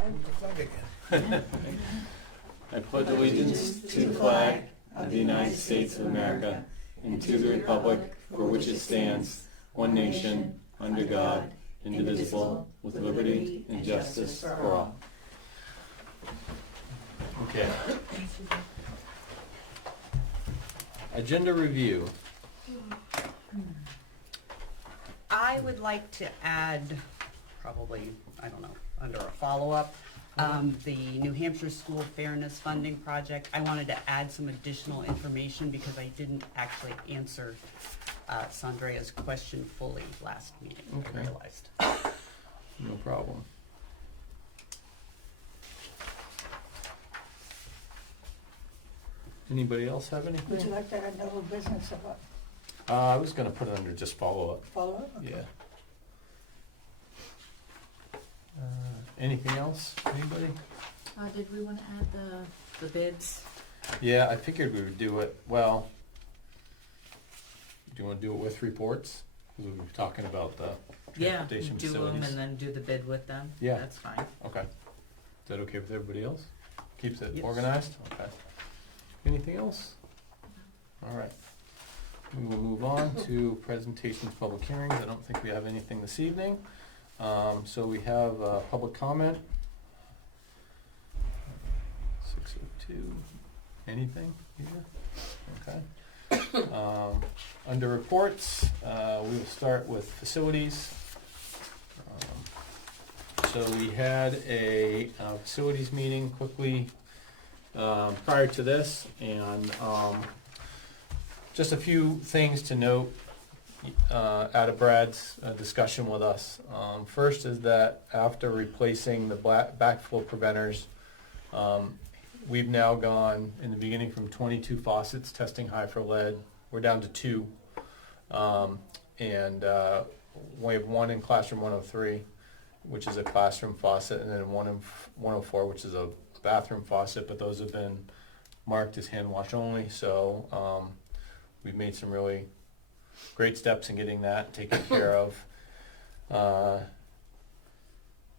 flag with the flag again. I pledge allegiance to the flag of the United States of America and to the republic for which it stands, one nation, under God, indivisible, with liberty and justice for all. Okay. Agenda review. I would like to add, probably, I don't know, under a follow-up, the New Hampshire School Fairness Funding Project. I wanted to add some additional information because I didn't actually answer Sandrea's question fully last meeting, I Okay. realized. No problem. Anybody else have anything? Would you like to add no business about I was gonna put it under just follow-up. follow-up? Okay. Yeah. Anything else? Anybody? Did we want to add the bids? Yeah, I figured we would do it, well, do you wanna do it with reports? Because we were talking about the Yeah, transportation do them facilities. and then do the bid with them? Yeah. That's fine. Okay. Is that okay with everybody else? Keeps it Yes. organized? Okay. Anything else? All right. We will move on to presentations, public hearings. I don't think we have anything this evening. So we have public comment. 6:02. Anything here? Okay. Under reports, we will start with facilities. So we had a facilities meeting quickly prior to this, and just a few things to note out of Brad's discussion with us. First is that after replacing the backflow preventers, we've now gone in the beginning from 22 faucets testing high for lead. We're down to 2, and we have one in classroom 103, which is a classroom faucet, and then one in 104, which is a bathroom faucet, but those have been marked as hand wash only, so we've made some really great steps in getting that taken care of.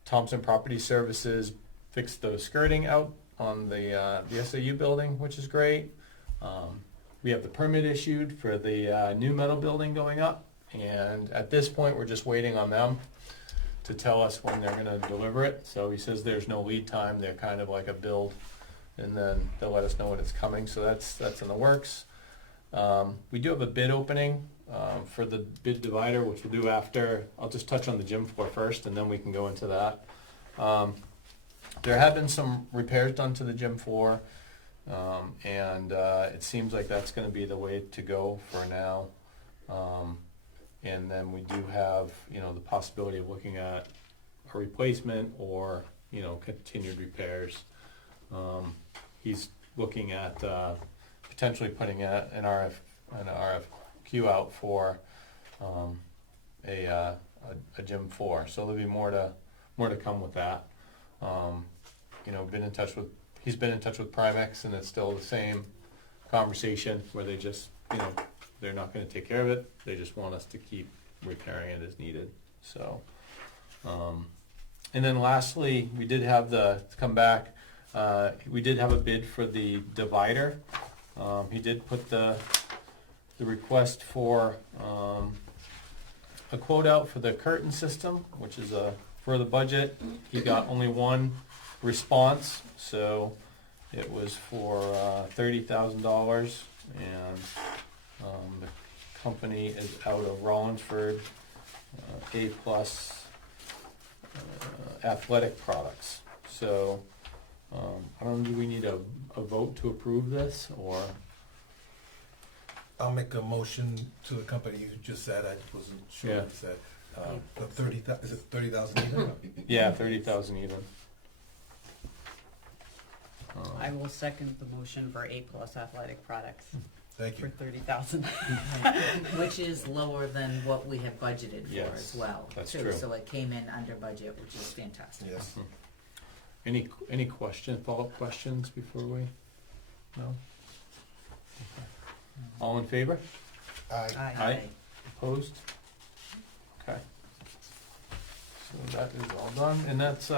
Thompson Property Services fixed the skirting out on the SAU building, which is great. We have the permit issued for the new metal building going up, and at this point we're just waiting on them to tell us when they're gonna deliver it. So he says there's no lead time, they're kind of like a build, and then they'll let us know when it's coming, so that's in the works. We do have a bid opening for the bid divider, which we'll do after. I'll just touch on the gym floor first, and then we can go into that. There have been some repairs done to the gym floor, and it seems like that's gonna be the way to go for now. And then we do have, the possibility of looking at a replacement or, continued repairs. He's looking at potentially putting an RFQ out for a gym floor. So there'll be more to come with that. He's been in touch with Primex, and it's still the same conversation where they just, they're not gonna take care of it, they just want us to keep repairing it as needed, so. And then lastly, we did have we did have a bid for the divider. He did put the request for a quote out for the curtain system, which is for the budget. He got only one response, so it was for $30,000, and the company is out of Rollinsford, A+ Athletic Products. So I don't know, do we need a vote to approve this, or? I'll make a motion to the company you just said, I wasn't sure what you said. The 30,000, is it 30,000 even? Yeah, 30,000 even. I will second the motion for A+ Athletic Products Thank for you. $30,000. Which is lower than what we have budgeted for Yes, as well. that's too. true. So it came in under budget, which is fantastic. Yes. Any follow-up questions before we? No? Okay. All in favor? Aye. Aye. Opposed? Okay. So that is all done, and that's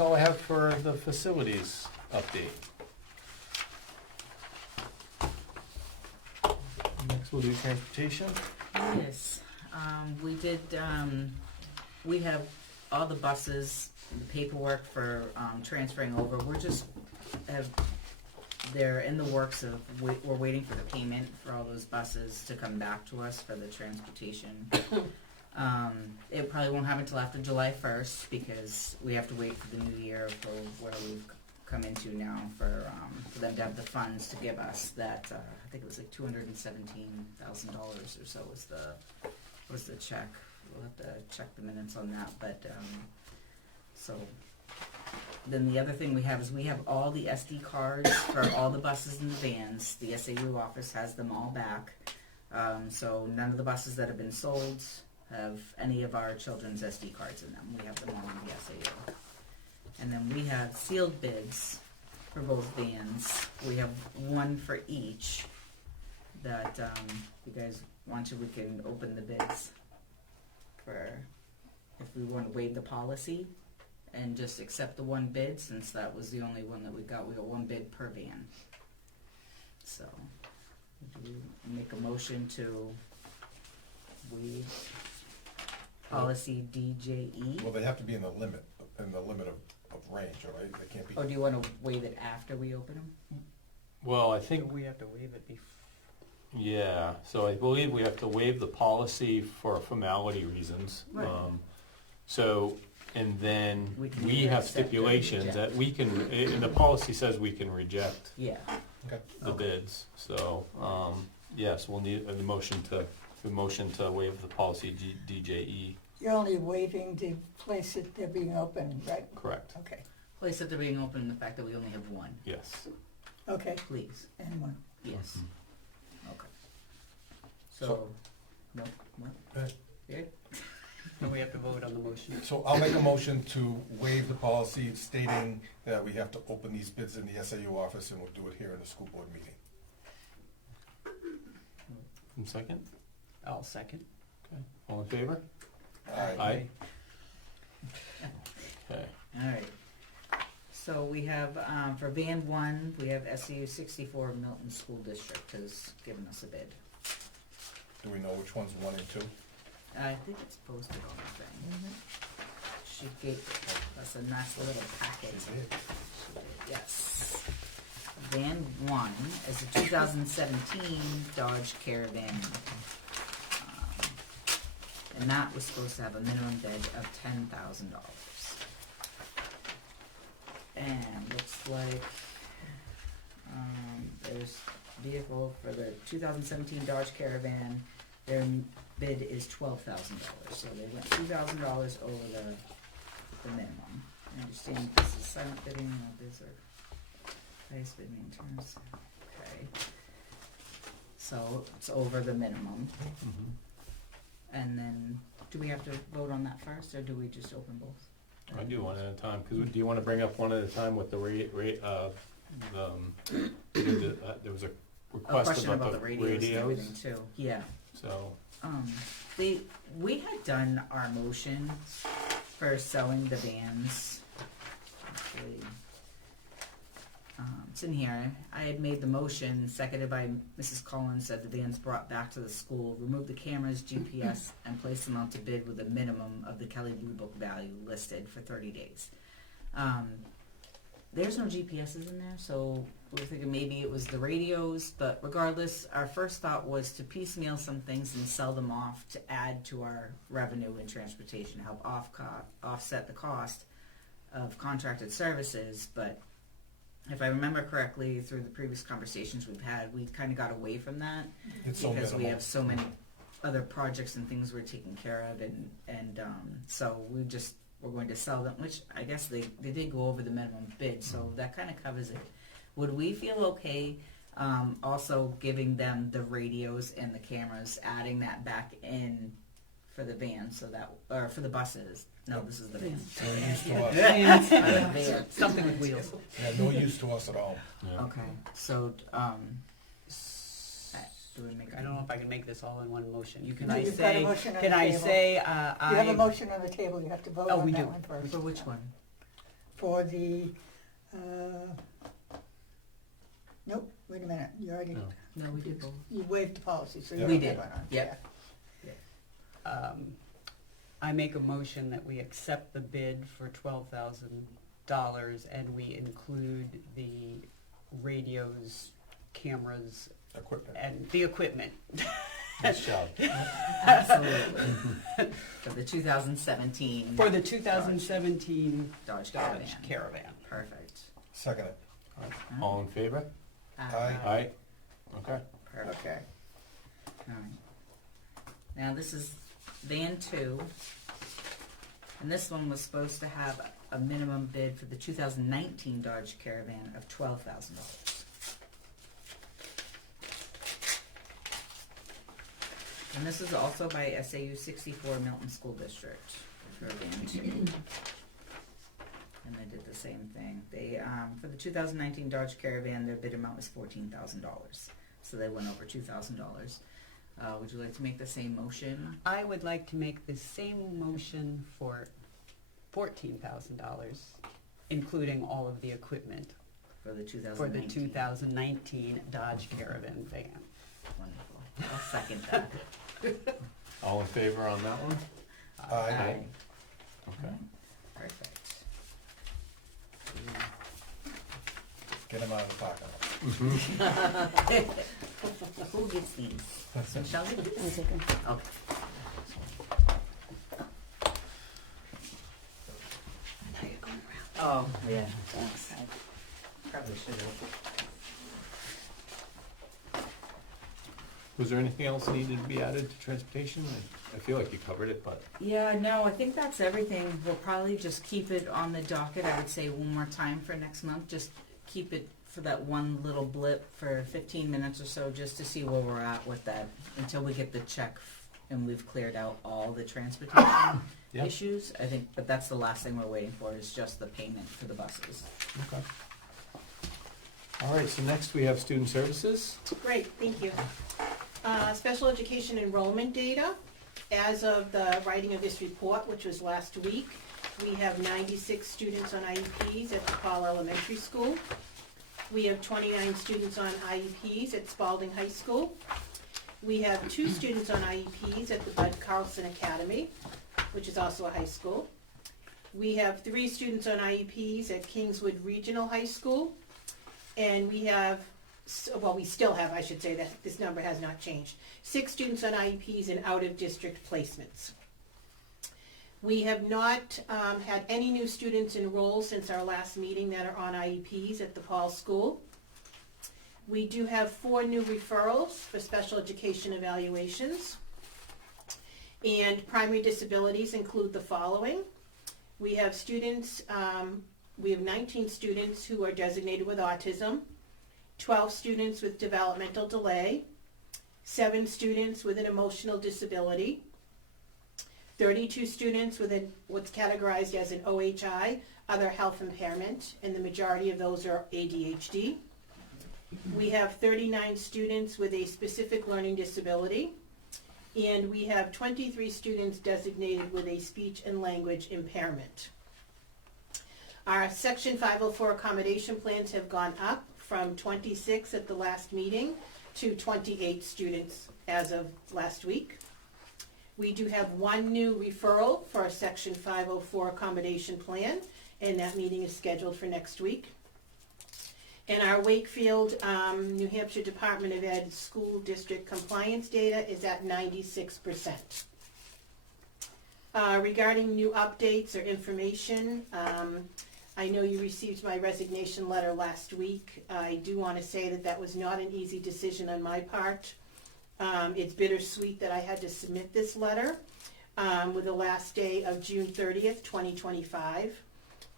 all I have for the facilities update. Next we'll do transportation. Yes, we did, we have all the buses, the paperwork for, transferring over, they're in the works of, we're waiting for the payment for all those buses to come back to us for the transportation. It probably won't happen until after July 1st, because we have to wait for the new year for where we've come into now for them to have the funds to give us that, I think it was like $217,000 or so was the check. We'll have to check the minutes on that, but, so. Then the other thing we have is we have all the SD cards for all the buses and the vans. The SAU office has them all back. So none of the buses that have been sold have any of our children's SD cards in them. We have them all in the SAU. And then we have sealed bids for both vans. We have one for each that, if you guys want to, we can open the bids for, if we want to waive the policy and just accept the one bid, since that was the only one that we got. We got one bid per van. So, do we make a motion to waive policy DJE? Well, they have to be in the limit of range, all right? They can't be. Or do you want to waive it after we open them? Well, I think, We have to waive it before. yeah, so I believe we have to waive the policy for formality reasons. Right. So, and then We can we either have accept or stipulations reject. that we can, and the policy says we can reject Yeah. Okay. the bids. So, yes, we'll need a motion to waive the policy DJE, You're only waiting to place it, they're being open, right? correct? Okay, Place that they're being open and the fact that we only have one, Yes. okay, please. and one. Yes. Mhm. Okay. So, no, what? Okay. Good? And we have to vote on the motion. So I'll make a motion to waive the policy stating that we have to open these bids in the SAU office, and we'll do it here in the school board meeting. And second? I'll second. Okay. All in favor? Aye. Okay. Alright. So we have, for van one, we have SAU 64 Milton School District has given us a bid. Do we know which one's 1 and 2? I think it's posted on the thing. She gave us a nice little packet. Yes. Van one is a 2017 Dodge Caravan. And that was supposed to have a minimum bid of $10,000. And looks like, there's vehicle for the 2017 Dodge Caravan, their bid is $12,000, so they went $2,000 over the minimum. I understand this is silent bidding, no bids are highest bidding in terms, okay. So it's over the minimum, Mhm. and then, do we have to vote on that first, or do we just open both? I do one at a time, because do you want to bring up one at a time with the there was a A request question about the radios and radios, everything too, yeah. so, We had done our motion for selling the vans. Actually, it's in here. I had made the motion, seconded by Mrs. Collins, said the vans brought back to the school, remove the cameras, GPS, and place them out to bid with a minimum of the Kelly Blue Book value listed for 30 days. There's no GPSs in there, so we were thinking maybe it was the radios, but regardless, our first thought was to piecemeal some things and sell them off to add to our revenue in transportation, help offset the cost of contracted services. But if I remember correctly, through the previous conversations we've had, we kind of got away from that It's so because we minimal. have so many other projects and things we're taking care of, and so we're going to sell them, which I guess they did go over the minimum bid, so that kind of covers it. Would we feel okay also giving them the radios and the cameras, adding that back in for the van, so that, or for the buses? No, this is the van. No use to us. Van. Something with wheels. Yeah, no use to us at all. yeah. Okay, so, do we make? I don't know if I can make this all in one motion. You can Can I You've got a say, motion on can the I table. say, You have a motion on the table, you have to vote Oh, on we that do. one first. For which one? For the, nope, wait a minute, you already, No. No, we did both. you waived the policy, so you Yeah. have We that did. one on. Yep. I make a motion that we accept the bid for $12,000 and we include the radios, cameras, Equipment. and the equipment. Nice job. Absolutely. For the 2017 For the 2017 Dodge Dodge Caravan. Caravan. Perfect. Second it. All in favor? Aye. Aye. Okay. Perfect. Okay, Alright. Now this is van 2, and this one was supposed to have a minimum bid for the 2019 Dodge Caravan of $12,000. And this is also by SAU 64 Milton School District for van 2. And they did the same thing. They for the 2019 Dodge Caravan, their bid amount was $14,000, so they went over $2,000. Would you like to make the same motion? I would like to make the same motion for $14,000, including all of the equipment For the 2019. for the 2019 Dodge Caravan van. Wonderful. I'll second that. All in favor on that one? Aye. Okay. Perfect. Get him out of the parking lot. Who gets these? Michelle get these? I'll take them. Okay. Now you're going around. Oh, yeah. Thanks. Probably should have. Was there anything else needed to be added to transportation? I feel like you covered it, but Yeah, no, I think that's everything. We'll probably just keep it on the docket, I would say one more time for next month. Just keep it for that one little blip for 15 minutes or so, just to see where we're at with that, until we get the check and we've cleared out all the transportation Yeah. issues. I think, but that's the last thing we're waiting for, is just the payment for the buses. okay. All right, so next we have student services. Great, thank you. Special education enrollment data. As of the writing of this report, which was last week, we have 96 students on IEPs at DePaul Elementary School. We have 29 students on IEPs at Spalding High School. We have 2 students on IEPs at the Bud Carlson Academy, which is also a high school. We have 3 students on IEPs at Kingswood Regional High School. And we have, well, we still have, I should say, that this number has not changed, 6 students on IEPs and out-of-district placements. We have not had any new students enroll since our last meeting that are on IEPs at the Paul School. We do have 4 new referrals for special education evaluations. And primary disabilities include the following. We have students, we have 19 students who are designated with autism, 12 students with developmental delay, 7 students with an emotional disability, 32 students with what's categorized as an OHI, other health impairment, and the majority of those are ADHD. We have 39 students with a specific learning disability, and we have 23 students designated with a speech and language impairment. Our Section 504 accommodation plans have gone up from 26 at the last meeting to 28 students as of last week. We do have 1 new referral for a Section 504 accommodation plan, and that meeting is scheduled for next week. And our Wakefield, New Hampshire Department of Ed school district compliance data is at 96%. Regarding new updates or information, I know you received my resignation letter last week. I do want to say that that was not an easy decision on my part. It's bittersweet that I had to submit this letter with the last day of June 30th, 2025.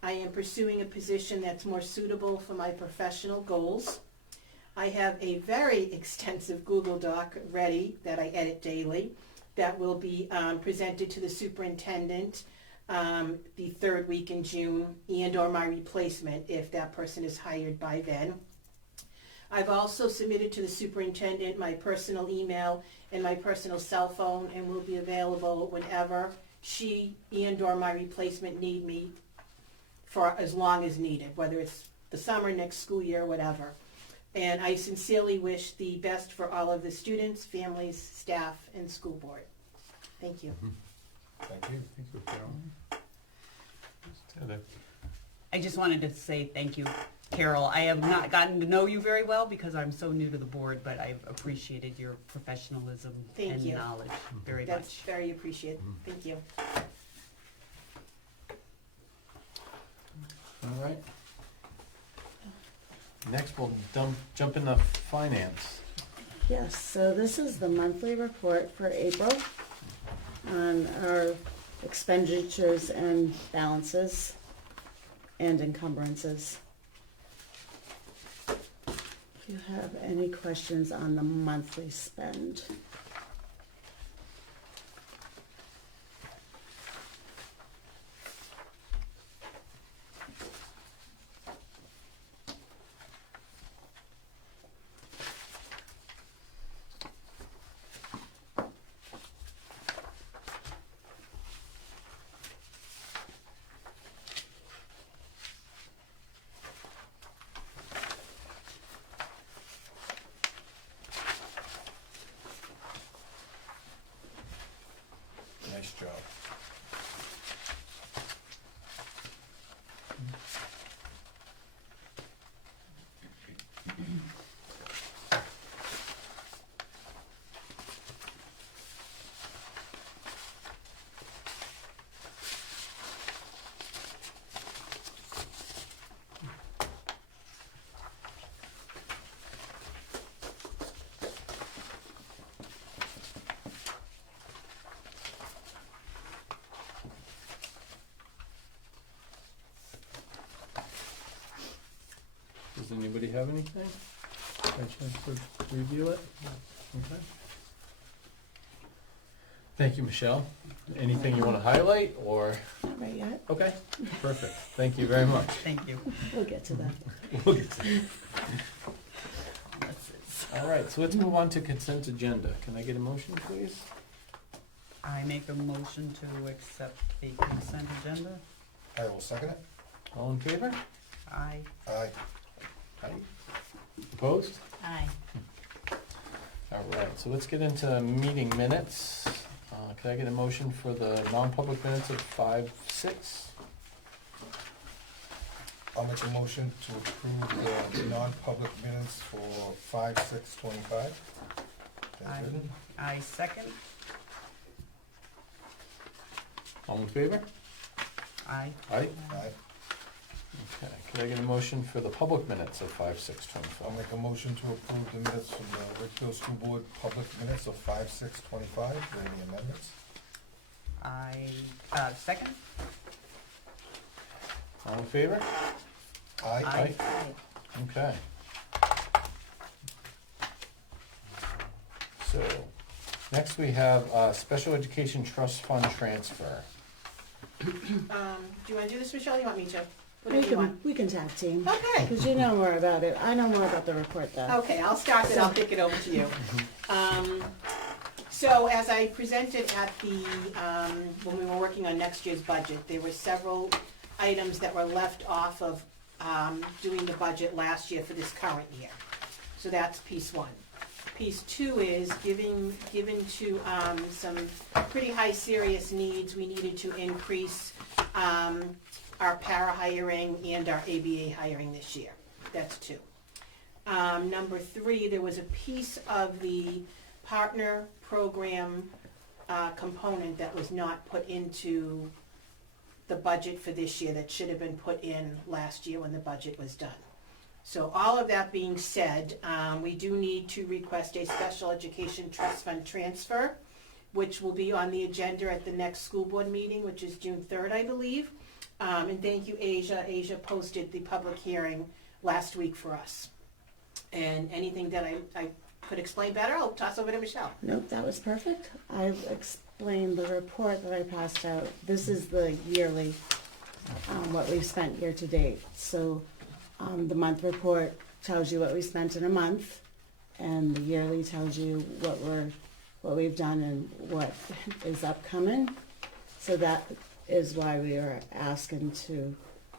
I am pursuing a position that's more suitable for my professional goals. I have a very extensive Google Doc ready that I edit daily that will be presented to the superintendent the 3rd week in June, and or my replacement if that person is hired by then. I've also submitted to the superintendent my personal email and my personal cell phone, and will be available whenever she and/or my replacement need me for as long as needed, whether it's the summer, next school year, whatever. And I sincerely wish the best for all of the students, families, staff, and school board. Thank you. Thank you. Thank you, Carol. Heather. I just wanted to say thank you, Carol. I have not gotten to know you very well because I'm so new to the board, but I've appreciated your professionalism Thank and you. knowledge very That's much. very appreciated. Thank you. All right. Next, we'll jump into finance. Yes, so this is the monthly report for April on our expenditures and balances and encumbrances. If you have any questions on the monthly spend. Nice job. Does anybody have anything? By chance to review it? Okay. Thank you, Michelle. Anything you want to highlight, or? Not right yet, Okay, perfect. Thank you very much. Thank you. we'll get to that. We'll get to it. All right, so let's move on to consent agenda. Can I get a motion, please? I make a motion to accept the consent agenda. I will second it. All in favor? Aye. Aye. Aye. Opposed? Aye. All right, so let's get into meeting minutes. Can I get a motion for the non-public minutes of 5-6? I'll make a motion to approve the non-public minutes for 5/6/25. I second. All in favor? Aye. Aye. Aye. Okay, can I get a motion for the public minutes of I'll 5/6/25? make a motion to approve the minutes from the Wakefield School Board public minutes of 5/6/25. Are there any amendments? I, second. All in favor? Aye. Okay. So, next we have Special Education Trust Fund transfer. Do you wanna do this, Michelle, or you want me to? Whatever you want. We can tag team, Okay. because you know more about it. I know more about the report though. Okay, I'll start it, I'll kick it over to you. So as I presented at the, when we were working on next year's budget, there were several items that were left off of doing the budget last year for this current year. So that's piece one. Piece two is given to some pretty high serious needs, we needed to increase our para hiring and our ABA hiring this year. That's two. Number three, there was a piece of the partner program component that was not put into the budget for this year that should have been put in last year when the budget was done. So all of that being said, we do need to request a special education trust fund transfer, which will be on the agenda at the next school board meeting, which is June 3rd, I believe. And thank you, Asia. Asia posted the public hearing last week for us. And anything that I could explain better, I'll toss over to Michelle. Nope, that was perfect. I've explained the report that I passed out. This is the yearly, what we've spent year to date. So, the month report tells you what we spent in a month, and the yearly tells you what we've done and what is upcoming. So that is why we are asking to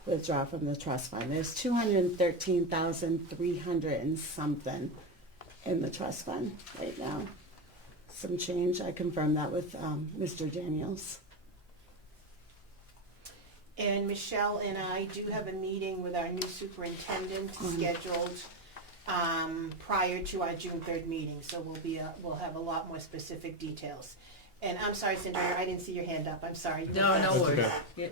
withdraw from the trust fund. There's 213,300 and something in the trust fund right now. Some change. I confirmed that with Mr. Daniels. And Michelle and I do have a meeting with our new superintendent scheduled prior to our June 3rd meeting, so we'll have a lot more specific details. And I'm sorry, Cinderella, I didn't see your hand up, I'm sorry. You No, were no first. worries. Yeah.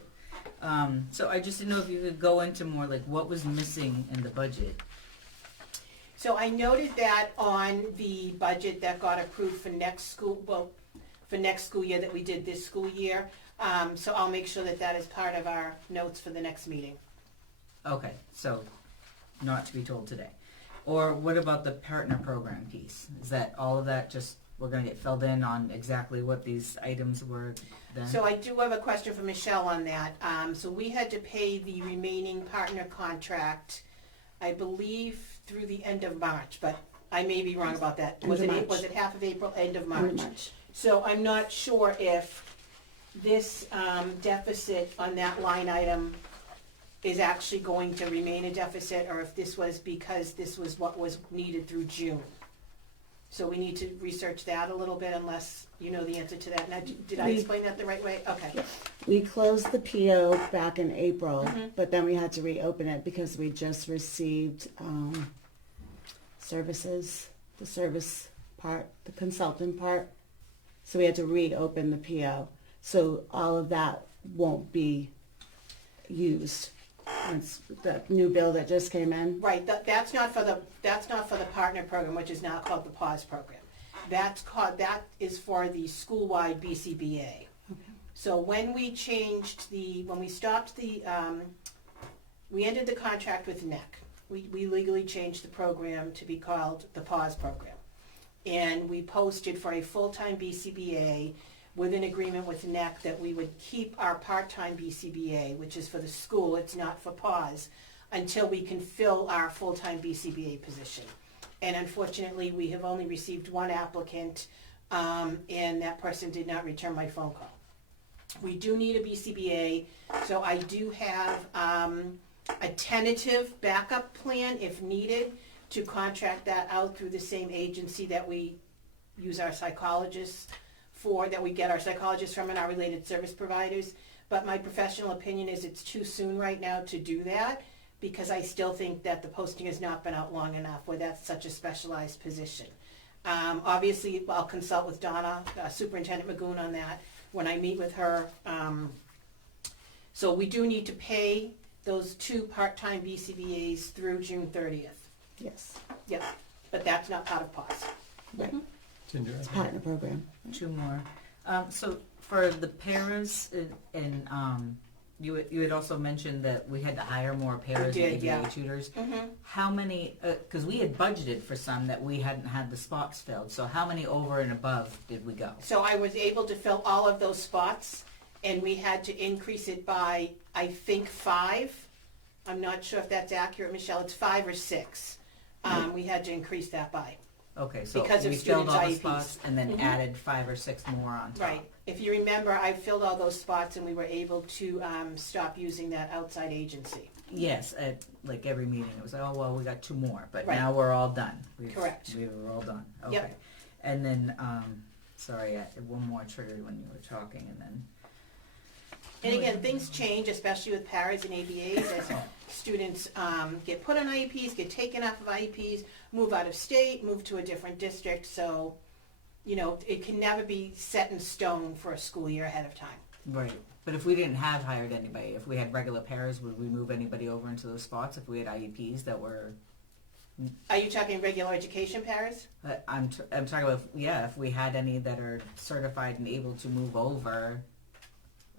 So I just didn't know if you could go into more like what was missing in the budget. So I noted that on the budget that got approved for next school year that we did this school year. So I'll make sure that is part of our notes for the next meeting. Okay, so not to be told today. Or what about the partner program piece? Is that all of that just, we're gonna get filled in on exactly what these items were then? So I do have a question for Michelle on that. So we had to pay the remaining partner contract, I believe, through the end of March, but I may be wrong about that. End of March. Was it half of April, end of Pretty March? much. So I'm not sure if this deficit on that line item is actually going to remain a deficit, or if this was because this was what was needed through June. So we need to research that a little bit, unless you know the answer to that. Now, did I explain that the right way? Okay. We closed the PO back in April, Mhm. but then we had to reopen it because we just received services, the service part, the consultant part. So we had to reopen the PO. So all of that won't be used. It's the new bill that just came in. Right, that's not for the partner program, which is now called the PAUSE program. That is for the school-wide BCBA. So when we ended the contract with NEC, we legally changed the program to be called the PAUSE program. And we posted for a full-time BCBA with an agreement with NEC that we would keep our part-time BCBA, which is for the school, it's not for PAUSE, until we can fill our full-time BCBA position. And unfortunately, we have only received one applicant, and that person did not return my phone call. We do need a BCBA, so I do have a tentative backup plan if needed to contract that out through the same agency that we use our psychologists for, that we get our psychologists from and our related service providers. But my professional opinion is it's too soon right now to do that, because I still think that the posting has not been out long enough where that's such a specialized position. Obviously, I'll consult with Donna, Superintendent Magoon, on that when I meet with her. So we do need to pay those 2 part-time BCBAs through June 30th. Yes, Yep, but that's not part of PAUSE. right. Ginger, It's a partner program. 2 more. So for the paras, and you had also mentioned that we had to hire more paras We and did, ABA yeah. tutors. Mm-hmm. How many, because we had budgeted for some that we hadn't had the spots filled, so how many over and above did we go? So I was able to fill all of those spots, and we had to increase it by, I think, 5. I'm not sure if that's accurate, Michelle, it's 5 or 6. We had to increase that by. Okay, so Because of we filled all the students' IEPs. spots and then Mhm. added 5 or 6 more on top. Right. If you remember, I filled all those spots, and we were able to stop using that outside agency. Yes, at like every meeting, it was like, oh, well, we got 2 more, but Right. now we're all done. Correct. We were all done, okay. Yep. And then, sorry, one more triggered when you were talking, and then, And again, things change, especially with paras and ABAs, as students get put on IEPs, get taken off of IEPs, move out of state, move to a different district. So, you know, it can never be set in stone for a school year ahead of time. right. But if we didn't have hired anybody, if we had regular pairs, would we move anybody over into those spots if we had IEPs that were, Are you talking regular education paras? I'm talking about, if we had any that are certified and able to move over,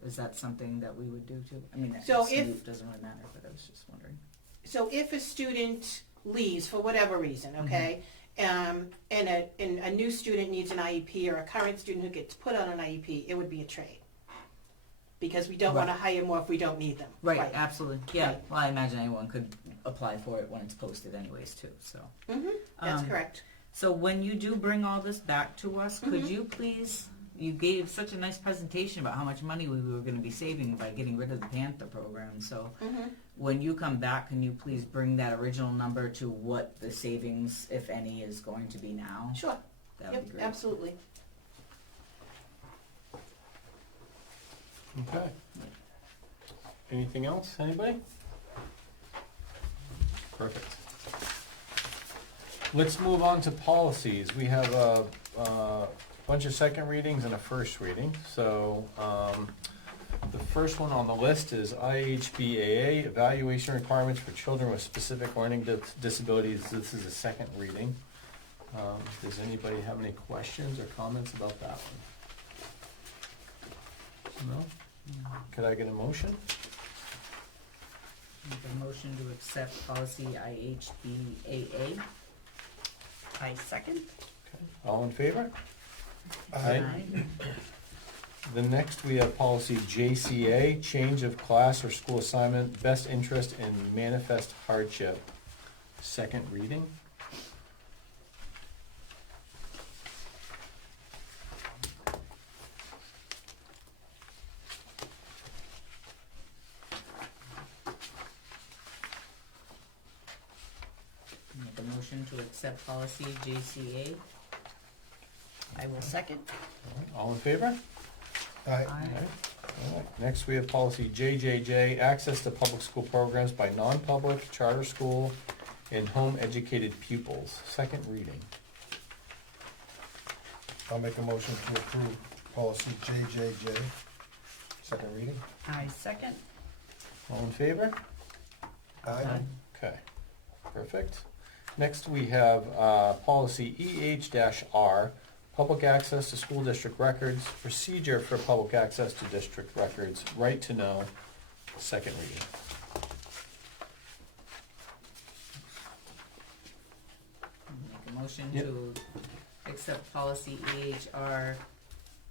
is that something that we would do too? I mean, So it doesn't really matter, but I was just wondering. So if a student leaves for whatever reason, okay, and a new student needs an IEP, or a current student who gets put on an IEP, it would be a trade. because we don't wanna hire more if we don't need them. Right, absolutely. Yeah. Right. Well, I imagine anyone could apply for it when it's posted anyways too, so. That's Um, correct. So when you do bring all this back to us, could Mhm. you please, you gave such a nice presentation about how much money we were gonna be saving by getting rid of the Panther program, so when you come back, can you please bring that original number to what the savings, if any, is going to be now? Sure, That would yep, be great. absolutely. Okay. Anything else, anybody? Perfect. Let's move on to policies. We have a bunch of second readings and a first reading. So, the first one on the list is IHBAA, evaluation requirements for children with specific learning disabilities. This is a second reading. Does anybody have any questions or comments about that one? No? Could I get a motion? Make a motion to accept policy IHBAA. I second. All in favor? Aye. The next, we have policy JCA, change of class or school assignment, best interest and manifest hardship. Second reading. Make a motion to accept policy JCA. I will second. All in favor? Aye. All right. Next, we have policy JJJ, access to public school programs by non-public, charter school, and home educated pupils. Second reading. I'll make a motion to approve policy JJJ. Second reading. I second. All in favor? Aye. Okay, perfect. Next, we have policy EH-R, public access to school district records, procedure for public access to district records, right to know, second reading. Make a motion Yep. to accept policy EHR.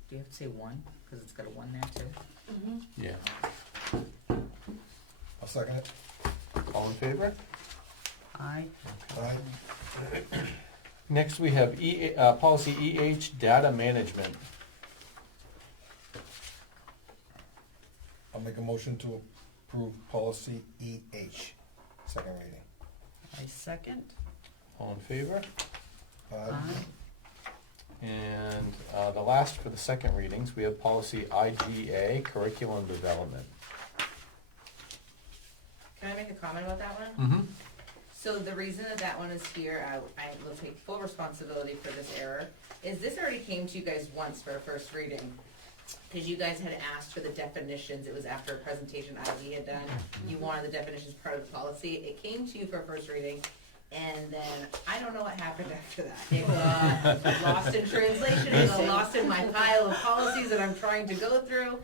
Do you have to say one? Cause it's got a one there too. Yeah. I'll second it. All in favor? Aye. Aye. Next, we have policy EH, data management. I'll make a motion to approve policy EH. Second reading. I second. All in favor? Aye. And the last for the second readings, we have policy IGA, curriculum development. Can I make a comment about that one? Mm-hmm. So the reason that that one is here, I will take full responsibility for this error, is this already came to you guys once for a first reading. Cause you guys had asked for the definitions, it was after a presentation Ivy had done, you wanted the definitions part of the policy, it came to you for a first reading, and then, I don't know what happened after that. It got lost in translation, it got lost in my pile of policies that I'm trying to go through.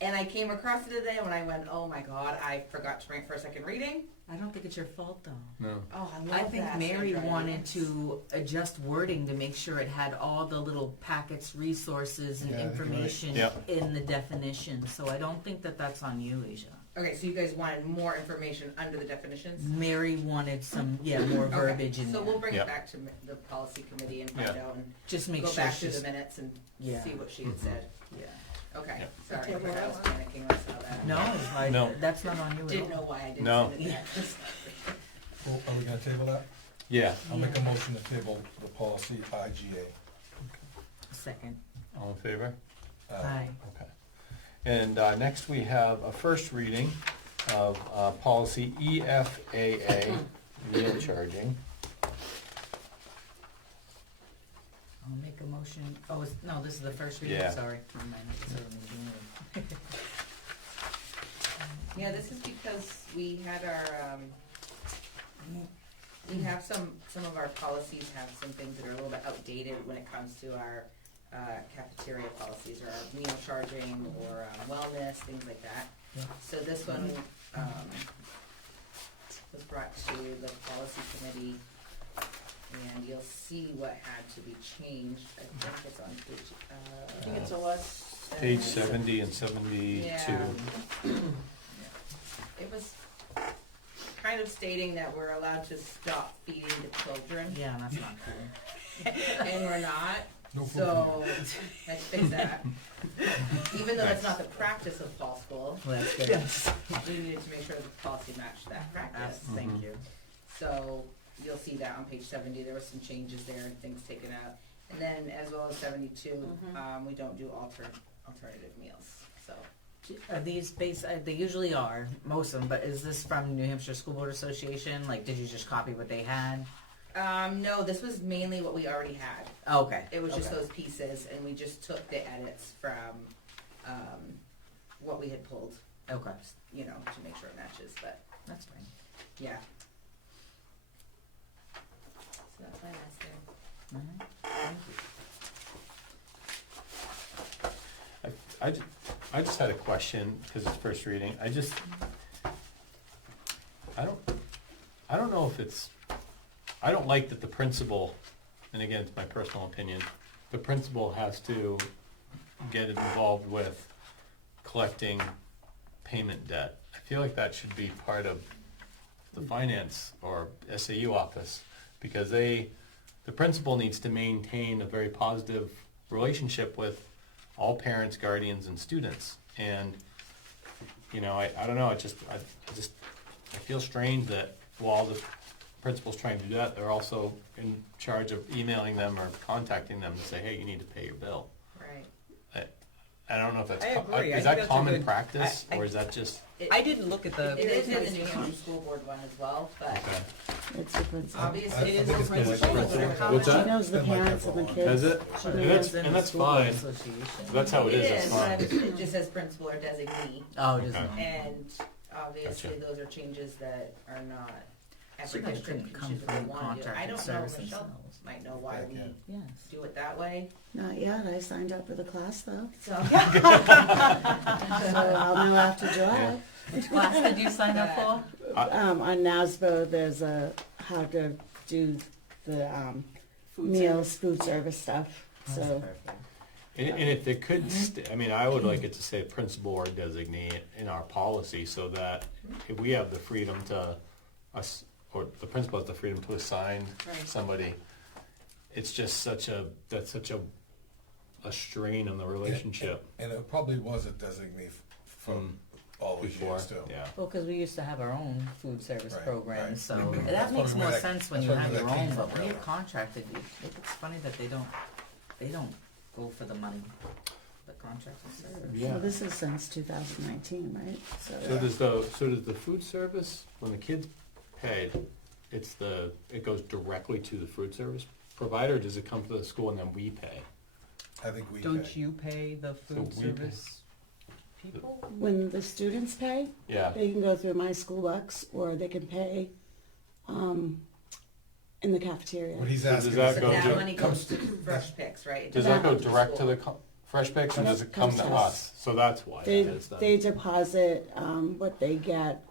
And I came across it today when I went, oh my god, I forgot to bring it for a second reading. I don't think it's your fault though. No. Oh, I love I think that, Mary Sandra. wanted to adjust wording to make sure it had all the little packets, resources, and Yeah, you're right. information Yep. in the definition. So I don't think that that's on you, Asia. Okay, so you guys wanted more information under the definitions? Mary wanted some, more Okay, verbiage in so there. we'll bring Yep. it back to the policy committee and find Yeah. out and Just make go sure back through she's, the minutes and Yeah. see what she had said. yeah. Okay, Yep. sorry, Okay, I was panicking when I saw that. No, No. that's not on you at Didn't know all. why I didn't No. send it there. Oh, are we gonna table that? Yeah. I'll make a motion to table the policy IGA. Second. All in favor? Aye. Okay. And next, we have a first reading of policy EFAA, meal charging. I'll make a motion, no, this is the first reading, Yeah. sorry. Never mind, it's already been doing Yeah, this is because we had our, we have some of our policies have some things that are a little bit outdated when it comes to our cafeteria policies or our meal charging or wellness, things like that. Yeah. So this one, was brought to the policy committee, and you'll see what had to be changed. I think it's on page, I think it's the last Page 70 and 72. Yeah. It was kind of stating that we're allowed to stop feeding the children, Yeah, that's not cool. and we're not. No food for So let's fix that. Even though that's not the practice of Paul School, Well, that's good. Yes. we needed to make sure that the policy matched that practice. Thank you. So you'll see that on page 70, there were some changes there and things taken out. And then as well as 72, we don't do alternative meals, so. Are these they usually are, most of them, but is this from New Hampshire School Board Association? Like, did you just copy what they had? No, this was mainly what we already had. Oh, okay. It was just Okay. those pieces, and we just took the edits from, what we had pulled, Okay, you know, to make sure it matches, but, that's fine. yeah. So that's why that's there. Thank you. I just had a question, because it's first reading. I don't know if it's, I don't like that the principal, and again, it's my personal opinion, the principal has to get involved with collecting payment debt. I feel like that should be part of the finance or SAU office, because the principal needs to maintain a very positive relationship with all parents, guardians, and students. And, you know, I don't know, I feel strange that while the principal's trying to do that, they're also in charge of emailing them or contacting them to say, hey, you need to pay your bill. Right. I don't know if that's, I agree. I is think that that's a common good- practice, I- or is that just, I didn't look at the. It is in the New Hampshire School Board one as well, but okay. It's the principal. obviously It is I think the it's been like principal, that is it a for- What's She that? knows the Been like that parents for and a the while. kids. Has it? She And knows that's, them. and that's School Board fine. Association. That's how it is, that's but fine. it just says principal or designee, Oh, it is. Okay. and obviously Gotcha. those are changes that are not So every that district couldn't come chooses what they from want to do. I contracted don't know, service Michelle themselves. might know why we Yeah. Yes. do it that way, Not yet, I signed up for the class though, so. so I'll know after July. Which class did you sign up for? On NASBO, there's how to do the meals, food service stuff, That's so. perfect. And if there could, I mean, I would like it to say principal or designee in our policy, so that if we have the freedom to, or the principal has the freedom to assign Right. somebody, it's just such a strain on the relationship And it probably was a designee from all those before, years too. yeah. Well, because we used to have our own food service Right, program, right. so Mhm. that That's makes probably more where that- sense when that's you probably have where your that came own. from, But when you're really. contracted, it's funny that they don't go for the money. The contracted service. Yeah. Well, this is since 2019, right? So Yeah. does the food service, when the kids pay, it goes directly to the food service provider, or does it come to the school and then we pay? I think we Don't pay. you pay the food we pay. service people? When the students pay, Yeah, they can go through My School Bucks, or they can pay in the cafeteria. What he's So does asking that is So go that to- money goes to Fresh Picks, right? It does doesn't that go come direct to school. the Fresh Picks, or does it come Comes to to us? us. So that's why They, that is then. they deposit what they get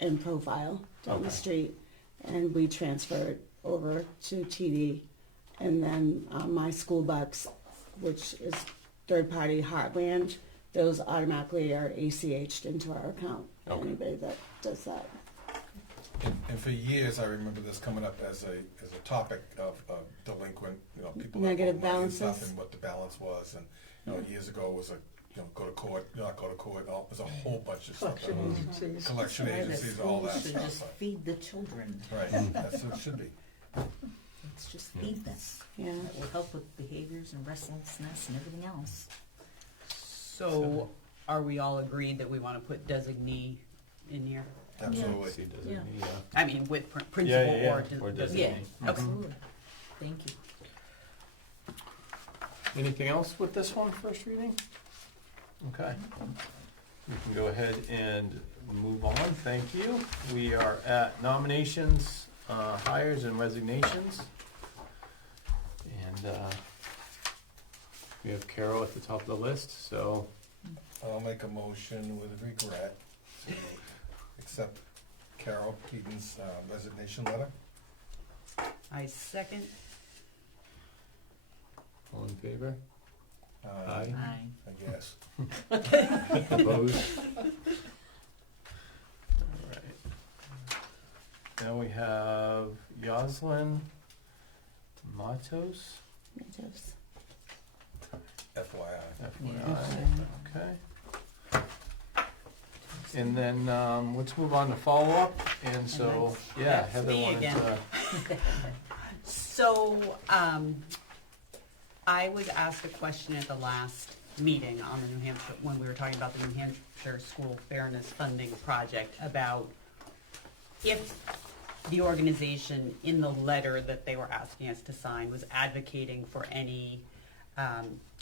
in profile down the Okay. street, and we transfer it over to TD. And then My School Bucks, which is third-party Heartland, those automatically are ACH'd into our account. Okay. Anybody that does that. And for years, I remember this coming up as a topic of delinquent, people that Negative owe money and balances. stuff, and what the balance was, and, years ago it was go to court, not go to court, it was a whole bunch of stuff. Collection agencies, all that should stuff. just but- feed the children. Right, that's what it should be. Let's just feed them. Yeah. That will help with behaviors and restlessness and everything else. So are we all agreed that we want to put designee in here? Absolutely. See, does it Yeah. need, I mean, with Yeah, principal yeah, or yeah, or designee? Yeah, Mhm. absolutely. Thank you. Anything else with this one, first reading? Okay. We can go ahead and move on, thank you. We are at nominations, hires and resignations. And we have Carol at the top of the list, so I'll make a motion with regret to accept Carol Keaton's resignation letter. I second. all in favor? Aye. Aye. I guess. Opposed? Alright. Now we have Yoslin Matos, Matos. FYI. FYI, okay. And then, let's move on to follow-up, and so, yeah, that's Heather me wanted again. to. So, I was asked a question at the last meeting on the New Hampshire, when we were talking about the New Hampshire School Fairness Funding Project, about if the organization in the letter that they were asking us to sign was advocating for any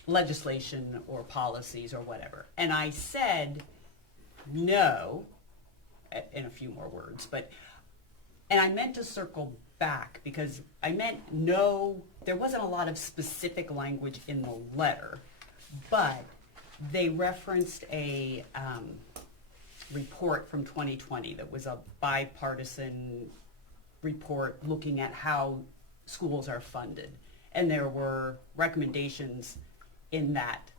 legislation or policies or whatever. And I said no, in a few more words, and I meant to circle back because I meant no, there wasn't a lot of specific language in the letter, but they referenced a report from 2020 that was a bipartisan report looking at how schools are funded. And there were recommendations in that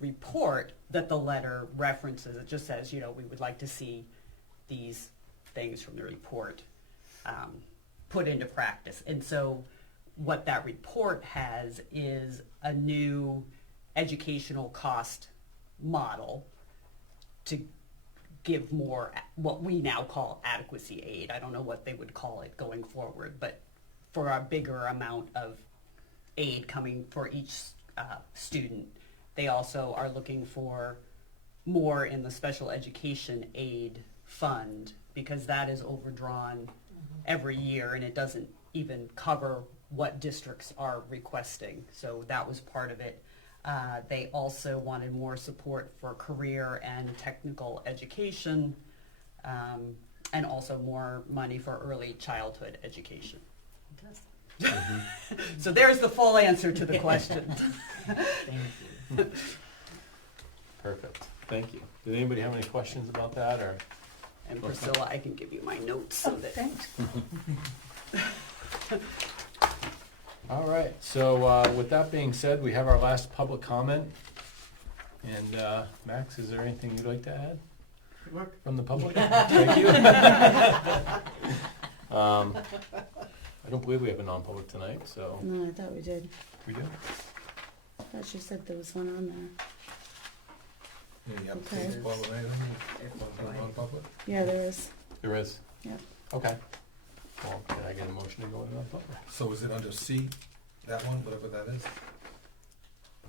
report that the letter references. It just says, we would like to see these things from the report put into practice. And so what that report has is a new educational cost model to give more what we now call adequacy aid. I don't know what they would call it going forward, but for a bigger amount of aid coming for each student. They also are looking for more in the special education aid fund because that is overdrawn every year and it doesn't even cover what districts are requesting. So that was part of it. They also wanted more support for career and technical education, and also more money for early childhood education. So there's the full answer to the question. Thank you. Perfect, thank you. Did anybody have any questions about that, or? And Priscilla, I can give you my notes so that. Thanks. All right, so with that being said, we have our last public comment. And Max, is there anything you'd like to add from the public? Thank you. I don't believe we have a non-public tonight, so No, I thought we did. we do. I thought you said there was one on there. Yeah, you have Okay. baseball or anything? Non-public? Yeah, there is. There is? Yeah. Okay. Well, can I get a motion to go into non-public? So is it under C, that one, whatever that is?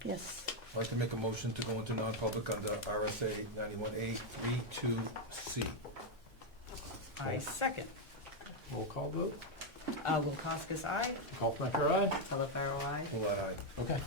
Yes. I'd like to make a motion to go into non-public under RSA 91A 32C. I second. Roll call vote? Wilkowskis, aye. Call from aye? Telepharo, aye. Well, Okay.